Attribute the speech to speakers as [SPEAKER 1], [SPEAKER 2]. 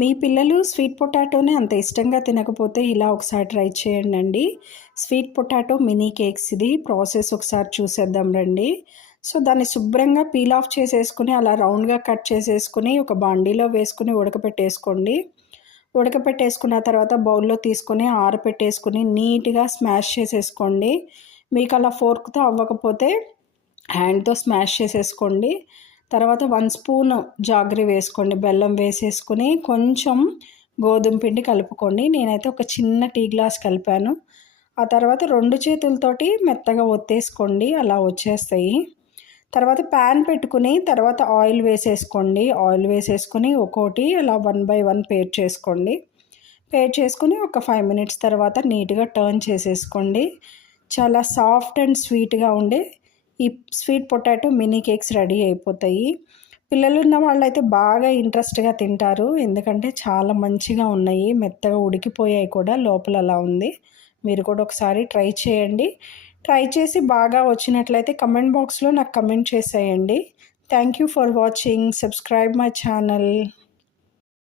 [SPEAKER 1] మీ పిల్లలు స్వీట్ పొటాటోని అంత ఇష్టంగా తినకపోతే ఇలా ఒకసారి ట్రై చేయండి అండి స్వీట్ పొటాటో మినీ కేక్స్ ఇది ప్రాసెస్ ఒకసారి చూసేద్దాం రండి. సో దాన్ని శుభ్రంగా పీల్ ఆఫ్ చేసేసుకుని అలా రౌండ్గా కట్ చేసేసుకుని ఒక బాండీలో వేసుకుని ఉడకపెట్టేసుకోండి. ఉడకపెట్టేసుకున్న తర్వాత బౌల్లో తీసుకొని ఆరపెట్టేసుకుని నీట్గా స్మాష్ చేసేసుకోండి. మీకు అలా ఫోర్క్తో అవ్వకపోతే హ్యాండ్తో స్మాష్ చేసేసుకోండి. తర్వాత వన్ స్పూన్ జాగ్రి వేసుకోండి. బెల్లం వేసేసుకుని కొంచెం గోధుమ పిండి కలుపుకోండి. నేనైతే ఒక చిన్న టీ గ్లాస్ కలిపాను. ఆ తర్వాత రెండు చేతులతోటి మెత్తగా ఒత్తేసుకోండి. అలా వచ్చేస్తాయి. తర్వాత ప్యాన్ పెట్టుకుని తర్వాత ఆయిల్ వేసేసుకోండి. ఆయిల్ వేసేసుకుని ఒక్కోటి అలా వన్ బై వన్ పేర్ చేసుకోండి. పేర్ చేసుకుని ఒక ఫైవ్ మినిట్స్ తర్వాత నీట్గా టర్న్ చేసేసుకోండి. చాలా సాఫ్ట్ అండ్ స్వీట్గా ఉండే ఈ sweet potato mini cakes ready అయిపోతాయి. పిల్లలు ఉన్న వాళ్ళైతే బాగా ఇంట్రెస్ట్గా తింటారు. ఎందుకంటే చాలా మంచిగా ఉన్నాయి. మెత్తగా ఉడికిపోయాయి కూడా లోపల అలా ఉంది. మీరు కూడా ఒకసారి ట్రై చేయండి. ట్రై చేసి బాగా వచ్చినట్లయితే కమెంట్ బాక్స్లో నాకు కమెంట్ చేసేయండి. Thank you for watching. Subscribe my channel.